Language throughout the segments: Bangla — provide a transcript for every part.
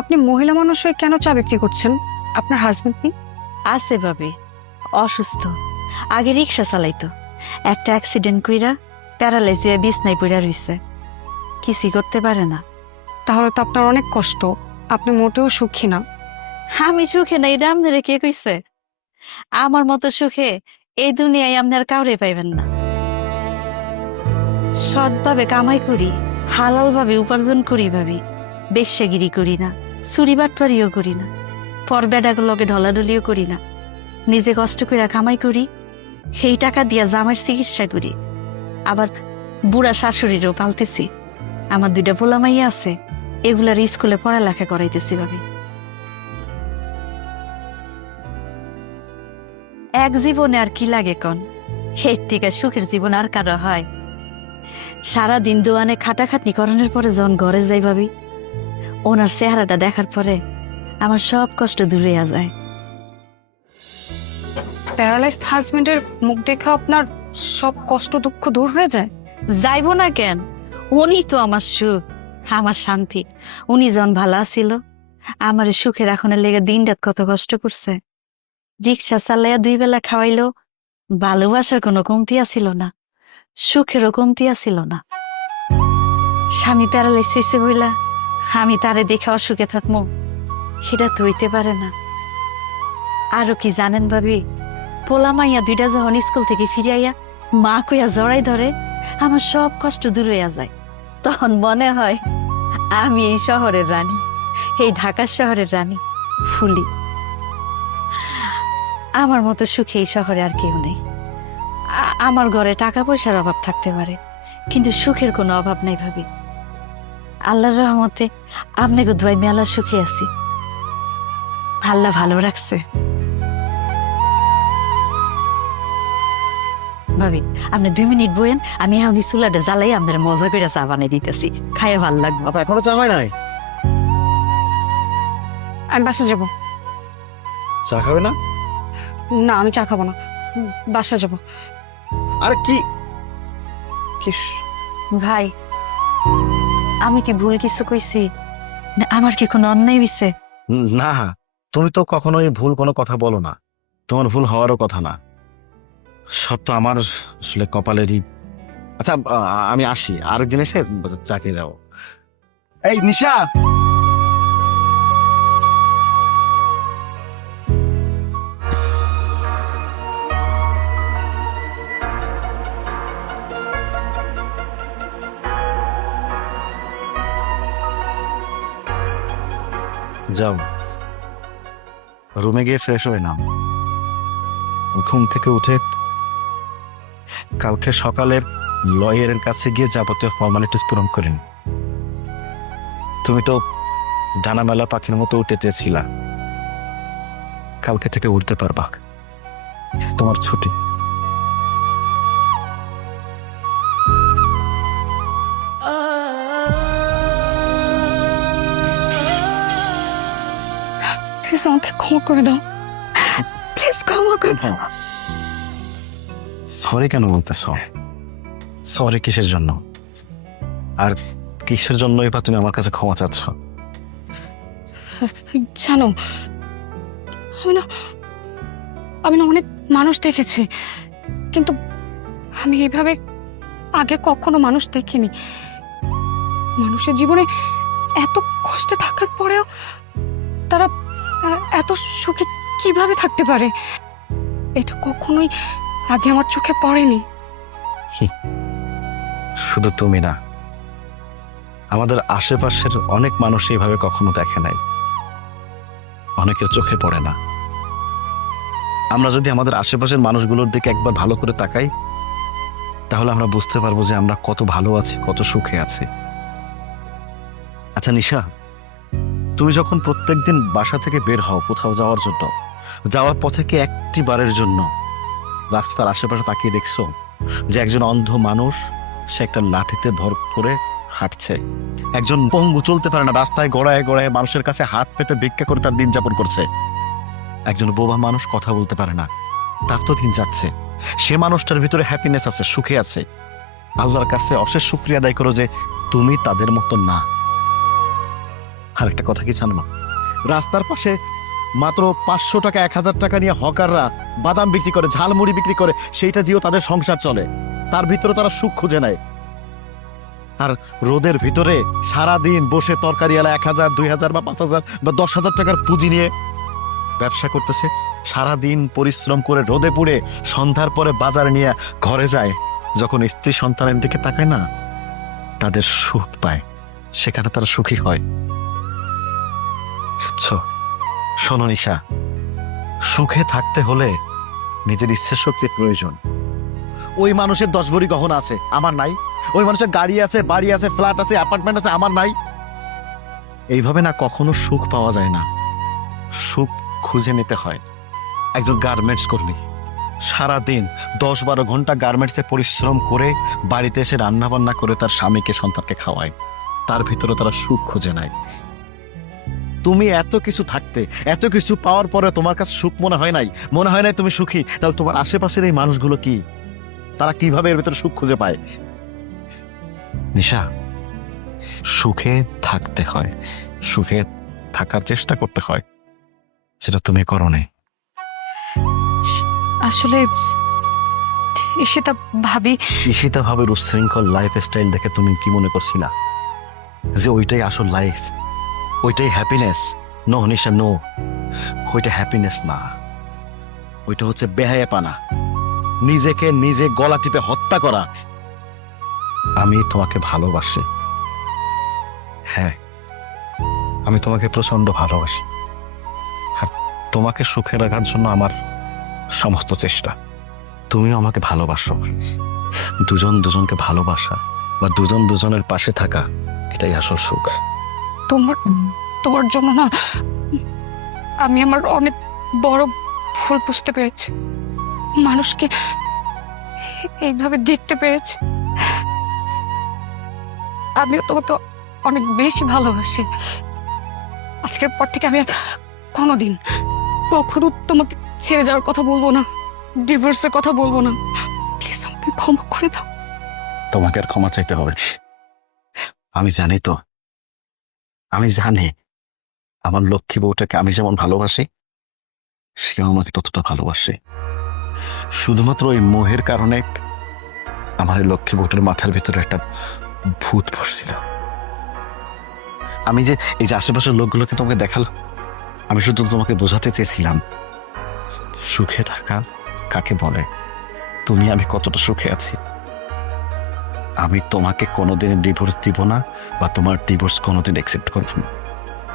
আপনি মহিলা মানুষ হয়ে কেন চা বিক্রি করছেন? আপনার হাজবেন্ড নেই? আছে ভাবি, অসুস্থ। আগে রিক্সা চালাইতো, একটা অ্যাক্সিডেন্ট কইরা প্যারালাইজ হয়ে বিছনায় পড়া রইছে, কিছুই করতে পারে না। তাহলে তো আপনার অনেক কষ্ট। আপনি মোটেও সুখী না। আমি সুখে না, এটা আপনারে কে কইছে? আমার মতো সুখে এই দুনিয়ায় আপনি আর কাউরে পাইবেন না। সৎভাবে কামাই করি, হালাল ভাবে উপার্জন করি ভাবি, বেশ্যাগিরি করি না, চুরি বাটপারিও করি না, পর বেডাগুলোকে ঢলাঢলিও করি না। নিজে কষ্ট করে কামাই করি, সেই টাকা দিয়া জামার চিকিৎসা করি। আবার বুড়া শাশুড়িরও পালতেছি। আমার 2টা পোলা মাইয়া আছে, এগুলার স্কুলে পড়ালেখা করাইতেছি ভাবি। এক জীবনে আর কি লাগে কন? এর থেকে সুখের জীবন আর কারো হয়? সারাদিন দোয়ানে খাটাখাটনি করানোর পরে যখন ঘরে যাই ভাবি, ওনার চেহারাটা দেখার পরে আমার সব কষ্ট দূরে যায়। প্যারালাইজড হাজবেন্ডের মুখ দেখে আপনার সব কষ্ট দুঃখ দূর হয়ে যায়? যাইব না কেন? উনি তো আমার সুখ, আমার শান্তি। উনি যখন ভালো আছিল, আমার সুখে রাখনের লেগে দিন রাত কত কষ্ট করছে। রিক্সা চালাইয়া 2 বেলা খাওয়াইলো, ভালোবাসার কোনো কমতি আছিল না, সুখেরও কমতি আছিল না। স্বামী প্যারালাইজ হয়েছে বইলা আমি তারে দেখে অসুখে থাকবো, সেটা তো হইতে পারে না। আরো কি জানেন ভাবি, পোলা মাইয়া 2টা যখন স্কুল থেকে ফিরিয়া মা কইয়া জড়াই ধরে, আমার সব কষ্ট দূর হইয়া যায়। তখন মনে হয় আমি এই শহরের রানী, এই ঢাকার শহরের রানী ফুলি। আমার মতো সুখে এই শহরে আর কেউ নেই। আমার ঘরে টাকা পয়সার অভাব থাকতে পারে, কিন্তু সুখের কোনো অভাব নাই ভাবি। আল্লাহর রহমতে আপনাকে দোয়াই মেলা সুখে আছি। আল্লাহ ভালো রাখছে ভাবি। আপনি 2 মিনিট বইয়েন, আমি এখন চুলাটা জ্বালাই আপনার মজা করে চা বানাই দিতেছি, খাইয়ে ভাল লাগবে। আপা এখনো চা হয় নাই? আমি বাসা যাব। চা খাবে না? না, আমি চা খাবো না। বাসা যাব। আরে কি কি ভাই, আমি কি ভুল কিছু কইছি? না আমার কি কোনো অন্যায় হইছে? না, তুমি তো কখনোই ভুল কোনো কথা বলো না। তোমার ভুল হওয়ারও কথা না। সব তো আমার আসলে কপালেরই। আচ্ছা, আমি আসি, আরেকদিন এসে চা খেয়ে যাবো। এই নিশা, যাও রুমে গিয়ে ফ্রেশ হয়ে নাও। ঘুম থেকে উঠে কালকে সকালে লয়ারের কাছে গিয়ে যাবতীয় ফর্মালিটিস পূরণ করেন। তুমি তো ডানা মেলা পাখির মতো উঠতে চেয়েছিলা, কালকে থেকে উঠতে পারবা। তোমার ছুটি। প্লিজ আমাকে ক্ষমা করে দাও। প্লিজ ক্ষমা করে দাও। সরি কেন বলতেছ? সরি কিসের জন্য? আর কিসের জন্যই বা তুমি আমার কাছে ক্ষমা চাচ্ছ? জানো, আমি না অনেক মানুষ দেখেছি, কিন্তু আমি এইভাবে আগে কখনো মানুষ দেখিনি। মানুষের জীবনে এত কষ্টে থাকার পরেও তারা এত সুখে কিভাবে থাকতে পারে, এটা কখনোই আগে আমার চোখে পড়েনি। শুধু তুমি না, আমাদের আশেপাশের অনেক মানুষ এইভাবে কখনো দেখে নাই, অনেকের চোখে পড়ে না। আমরা যদি আমাদের আশেপাশের মানুষগুলোর দিকে একবার ভালো করে তাকাই, তাহলে আমরা বুঝতে পারবো যে আমরা কত ভালো আছি, কত সুখে আছি। আচ্ছা নিশা, তুমি যখন প্রত্যেকদিন বাসা থেকে বের হও কোথাও যাওয়ার জন্য, যাওয়ার পথে কি একটি বারের জন্য রাস্তার আশেপাশে তাকিয়ে দেখছো যে একজন অন্ধ মানুষ, সে একটা লাঠিতে ভর করে হাঁটছে, একজন পঙ্গু চলতে পারে না, রাস্তায় গড়ায় গড়ায় মানুষের কাছে হাত পেতে ভিক্ষা করে তার দিন যাপন করছে, একজন বোবা মানুষ কথা বলতে পারে না, তার তো দিন যাচ্ছে, সে মানুষটার ভিতরে হ্যাপিনেস আছে, সুখে আছে। আল্লাহর কাছে অশেষ শুকরিয়া আদায় করো যে তুমি তাদের মতো না। আর একটা কথা কি জানো না, রাস্তার পাশে মাত্র 500 টাকা 1000 টাকা নিয়ে হকাররা বাদাম বিক্রি করে, ঝালমুড়ি বিক্রি করে, সেইটা দিয়েও তাদের সংসার চলে। তার ভিতরে তারা সুখ খুঁজে নেয়। আর রোদের ভিতরে সারা দিন বসে তরকারি এলা 1000, 2000 বা 5000 বা 10,000 টাকার পুঁজি নিয়ে ব্যবসা করতেছে। সারা দিন পরিশ্রম করে রোদে পুড়ে সন্ধ্যার পরে বাজারে নিয়ে ঘরে যায়, যখন স্ত্রী সন্তানের দিকে তাকায় না, তাদের সুখ পায়, সেখানে তারা সুখী হয়। শোনো নিশা, সুখে থাকতে হলে নিজের ইচ্ছে শক্তির প্রয়োজন। ওই মানুষের 10 ভরি গহনা আছে, আমার নাই। ওই মানুষের গাড়ি আছে, বাড়ি আছে, ফ্ল্যাট আছে, অ্যাপার্টমেন্ট আছে, আমার নাই। এইভাবে না কখনো সুখ পাওয়া যায় না, সুখ খুঁজে নিতে হয়। একজন গার্মেন্টস কর্মী সারাদিন 10-12 ঘন্টা গার্মেন্টসে পরিশ্রম করে বাড়িতে এসে রান্না বান্না করে তার স্বামীকে সন্তানকে খাওয়ায়, তার ভিতরে তারা সুখ খুঁজে নেয়। তুমি এত কিছু থাকতে, এত কিছু পাওয়ার পরে তোমার কাছে সুখ মনে হয় নাই, মনে হয় নাই তুমি সুখী, তাহলে তোমার আশেপাশের এই মানুষগুলো কি, তারা কিভাবে এর ভিতরে সুখ খুঁজে পায়? নিশা, সুখে থাকতে হয়, সুখে থাকার চেষ্টা করতে হয়, সেটা তুমি করো নাই। আসলে ঈশিতা ভাবি, ঈশিতা ভাবের উচ্ছৃঙ্খল লাইফ স্টাইল দেখে তুমি কি মনে করছিলা যে ওইটাই আসল লাইফ, ওইটাই হ্যাপিনেস? নো নিশা, নো, ওইটা হ্যাপিনেস না, ওইটা হচ্ছে বেহায়াপানা, নিজেকে নিজে গলা টিপে হত্যা করা। আমি তোমাকে ভালোবাসি, হ্যাঁ, আমি তোমাকে প্রচন্ড ভালোবাসি, আর তোমাকে সুখে রাখার জন্য আমার সমস্ত চেষ্টা। তুমিও আমাকে ভালোবাসো। দুজন দুজনকে ভালোবাসা বা দুজন দুজনের পাশে থাকা, এটাই আসল সুখ। তোমার জন্য না আমি আমার অনেক বড় ভুল বুঝতে পেরেছি, মানুষকে এইভাবে দেখতে পেরেছি। আমিও তোমাকে অনেক বেশি ভালোবাসি। আজকের পর থেকে আমি আর কোনোদিন কখনো তোমাকে ছেড়ে যাওয়ার কথা বলবো না, ডিভোর্সের কথা বলবো না। প্লিজ আমাকে ক্ষমা করে দাও। তোমাকে আর ক্ষমা চাইতে হবে? আমি জানি তো, আমি জানি আমার লক্ষ্মী বউটাকে আমি যেমন ভালোবাসি, সেও আমাকে ততটা ভালোবাসে। শুধুমাত্র ওই মোহের কারণে আমার এই লক্ষ্মী বউটার মাথার ভিতরে একটা ভূত বসছিল। আমি যে এই যে আশেপাশের লোকগুলোকে তোমাকে দেখালাম, আমি শুধু তোমাকে বোঝাতে চেয়েছিলাম সুখে থাকা কাকে বলে, তুমি আমি কতটা সুখে আছি। আমি তোমাকে কোনোদিন ডিভোর্স দিব না, বা তোমার ডিভোর্স কোনোদিন অ্যাকসেপ্ট করব না,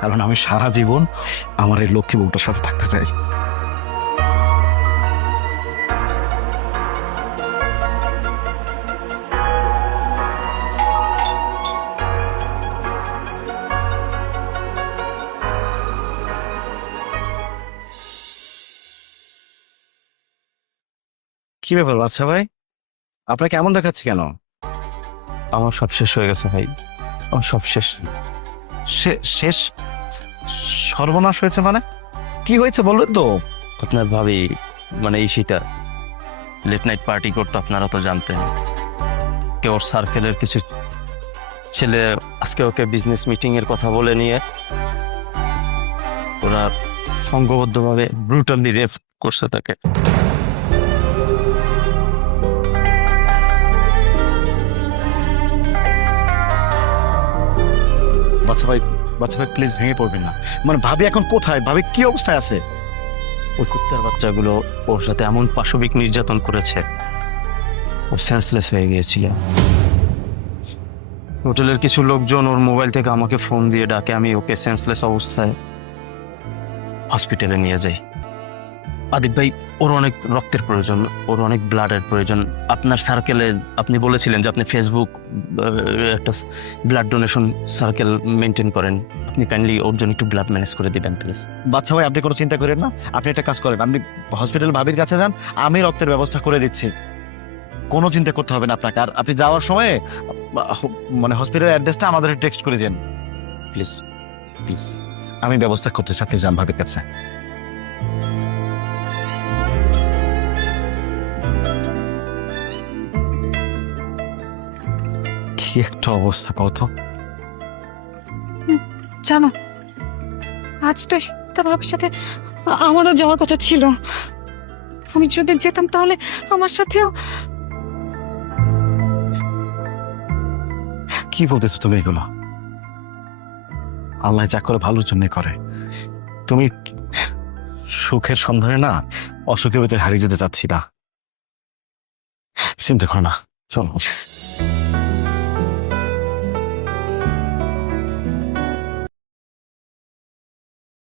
কারণ আমি সারা জীবন আমার এই লক্ষ্মী বউটার সাথে থাকতে চাই। কি ব্যাপার বাচ্চা ভাই, আপনাকে কেমন দেখাচ্ছে কেন? আমার সব শেষ হয়ে গেছে ভাই, আমার সব শেষ। শেষ? সর্বনাশ হয়েছে মানে? কি হয়েছে বলবেন তো? আপনার ভাবি মানে ঈশিতা লেট নাইট পার্টি করতো, আপনারা তো জানতেন। কে ওর সার্কেলের কিছু ছেলে আজকে ওকে বিজনেস মিটিং এর কথা বলে নিয়ে ওরা সংঘবদ্ধভাবে ব্রুটালি রেপ করছে তাকে। বাচ্চা ভাই প্লিজ ভেঙে পড়বেন না। মানে ভাবি এখন কোথায়, ভাবি কি অবস্থায় আছে? ওই কুত্তার বাচ্চাগুলো ওর সাথে এমন পাশবিক নির্যাতন করেছে, ও সেন্সলেস হয়ে গিয়েছিল। হোটেলের কিছু লোকজন ওর মোবাইল থেকে আমাকে ফোন দিয়ে ডাকে, আমি ওকে সেন্সলেস অবস্থায় হসপিটালে নিয়ে যাই। আদিব ভাই, ওর অনেক রক্তের প্রয়োজন, ওর অনেক ব্লাডের প্রয়োজন। আপনার সার্কেলে আপনি বলেছিলেন যে আপনি ফেসবুক একটা ব্লাড ডোনেশন সার্কেল মেনটেন করেন, আপনি কাইন্ডলি ওর জন্য একটু ব্লাড ম্যানেজ করে দিবেন প্লিজ। বাচ্চা ভাই আপনি কোনো চিন্তা করেন না, আপনি একটা কাজ করেন, আপনি হসপিটাল ভাবির কাছে যান, আমি রক্তের ব্যবস্থা করে দিচ্ছি, কোনো চিন্তা করতে হবে না আপনাকে। আর আপনি যাওয়ার সময় মানে হসপিটালের অ্যাড্রেসটা আমাদের টেক্সট করে দেন প্লিজ প্লিজ। আমি ব্যবস্থা করতেছি, আপনি যান ভাবির কাছে। কি একটা অবস্থা কত! জানো আজ তো সীতা ভাবির সাথে আমারও যাওয়ার কথা ছিল। আমি যদি যেতাম তাহলে আমার সাথেও। কি বলতেছো তুমি এগুলো? আল্লাহ যা করে ভালোর জন্য করে। তুমি সুখের সন্ধানে না অসুখের ভিতরে হারিয়ে যেতে চাচ্ছি না। চিন্তা করো না, চলো।